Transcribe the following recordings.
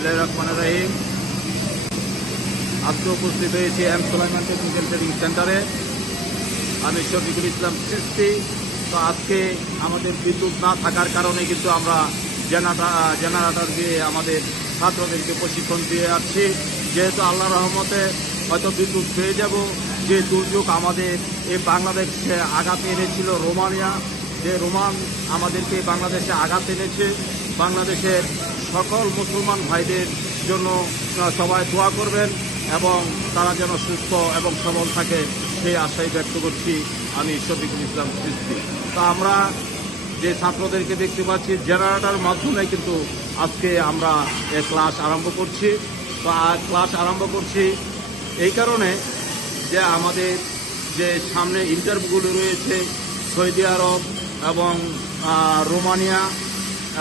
বিসমিল্লাহ রহমান রাহিম আজকে উপস্থিত হয়েছি এম সোলাইমান টেকনিক্যাল ট্রেনিং সেন্টারে। আমি শফিকুল ইসলাম সৃষ্টি। তো আজকে আমাদের বিদ্যুৎ না থাকার কারণে কিন্তু আমরা জেনারেটার জেনারেটর দিয়ে আমাদের ছাত্রদেরকে প্রশিক্ষণ দিয়ে আসছি। যেহেতু আল্লাহ রহমতে হয়তো বিদ্যুৎ পেয়ে যাব, যে দুর্যোগ আমাদের এই বাংলাদেশে আঘাত এনেছিল রোমানিয়া, যে রোমান আমাদেরকে বাংলাদেশে আঘাত এনেছে বাংলাদেশের সকল মুসলমান ভাইদের জন্য সবাই দোয়া করবেন এবং তারা যেন সুস্থ এবং সবল থাকে সেই আশাই ব্যক্ত করছি আমি শফিকুল ইসলাম সৃষ্টি তা আমরা যে ছাত্রদেরকে দেখতে পাচ্ছি জেনারেটার মাধ্যমে কিন্তু আজকে আমরা ক্লাস আরম্ভ করছি। আজ ক্লাস আরম্ভ করছি এই কারণে যে আমাদের যে সামনে ইন্টারভিউগুলো রয়েছে, সৌদি আরব এবং রোমানিয়া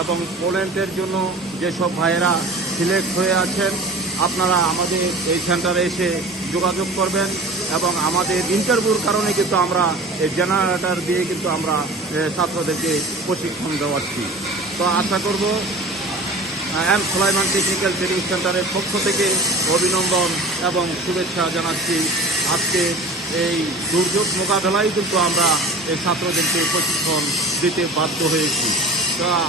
এবং পোল্যান্ডের জন্য যেসব ভাইয়েরা সিলেক্ট হয়ে আছেন, আপনারা আমাদের এই সেন্টারে এসে যোগাযোগ করবেন এবং আমাদের ইন্টারভিউর কারণে কিন্তু আমরা এই জেনারেটার দিয়ে কিন্তু আমরা ছাত্রদেরকে প্রশিক্ষণ দেওয়াচ্ছি। তো আশা করব এম সুলাইমান টেকনিক্যাল ট্রেনিং সেন্টারের পক্ষ থেকে অভিনন্দন এবং শুভেচ্ছা জানাচ্ছি। আজকে এই দুর্যোগ মোকাবেলায় কিন্তু আমরা এই ছাত্রদেরকে প্রশিক্ষণ দিতে বাধ্য হয়েছি।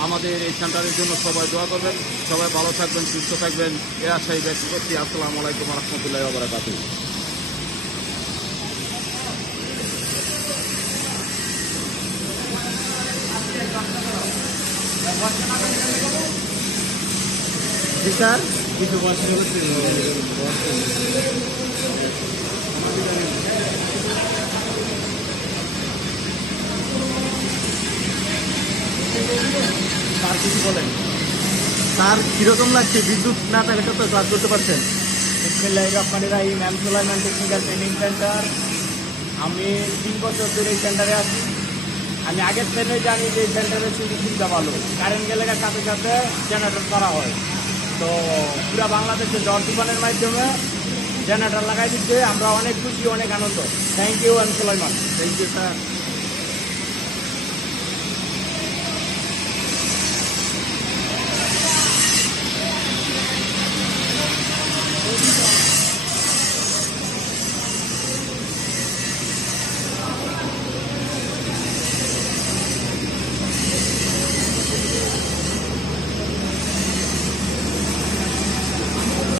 আমাদের এই সেন্টারের জন্য সবাই দোয়া করবেন। সবাই ভালো থাকবেন, সুস্থ থাকবেন। এ আশাই ব্যক্ত করছি। আসসালামু আলাইকুম রহমতুল্লাহ বারাকাতু স্যার। কিছু কিছু বলেন। স্যার কীরকম লাগছে? বিদ্যুৎ না থাকলে তো ক্লাস করতে পারছেন। বিসমিল্লাহ রহমান রাহিম M Sulaiman technical training centre আমি তিন বছর ধরে এই সেন্টারে আছি। আমি আগের থেকে জানি যে এই সেন্টারের সুযোগ সুবিধা ভালো। কারেন্ট গেলে সাথে সাথে জেনারেটর করা হয়। তো পুরো বাংলাদেশে জ্বর তুফানের মাধ্যমে জেনারেটর লাগাই দিচ্ছে। আমরা অনেক খুশি অনেক আনন্দ। Thank you M Sulaiman thank you sir